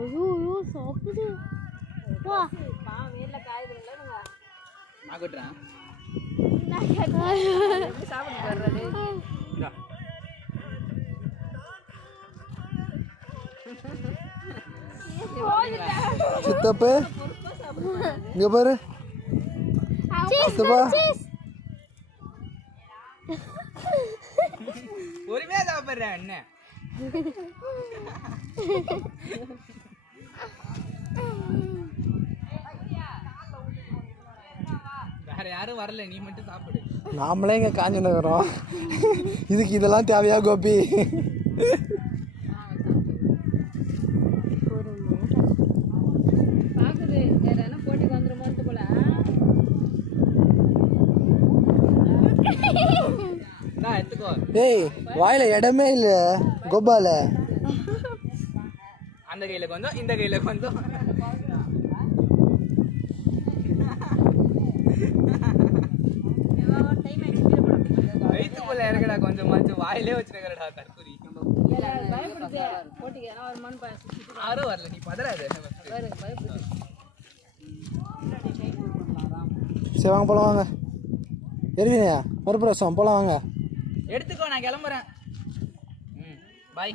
ஐயோ சாப்பிடு வா பாவம் வீட்ல காய்கறில நான் கொட்டுறேன். எப்படி சாப்பிட்டு வர்றது? சித்தப்பு இங்க பாரு சித்தப்பா பொறுமையா சாப்பிடுறேன் என்ன வேற யாரும் வரல, நீ மட்டும் சாப்பிடு. நாமளே இங்க காஞ்சி நகரம், இதுக்கு இதெல்லாம் தேவையா கோபி? பாக்குது வேற என்ன போட்டிக்கு வந்துருமோன்னு போல. நான் எடுத்துக்கோ. ஏய் வாயில இடமே இல்ல கோபால. அந்த கையில கொஞ்சம் இந்த கையில கொஞ்சம். வயிற்றுக்குள்ள இறக்கடா கொஞ்சமாச்சும், வாயிலே வச்சுருக்கடா தற்கொலை. பயப்படுது போட்டிக்கு ஏன்னா ஒரு மண் யாரும் வரல, நீ பதறாது. பயப்படுது. சரி வாங்க போலாம் வாங்க. எருவினையா மறுபிரசம் போலாம் வாங்க. எடுத்துக்கோ, நான் கிளம்புறேன். பாய்.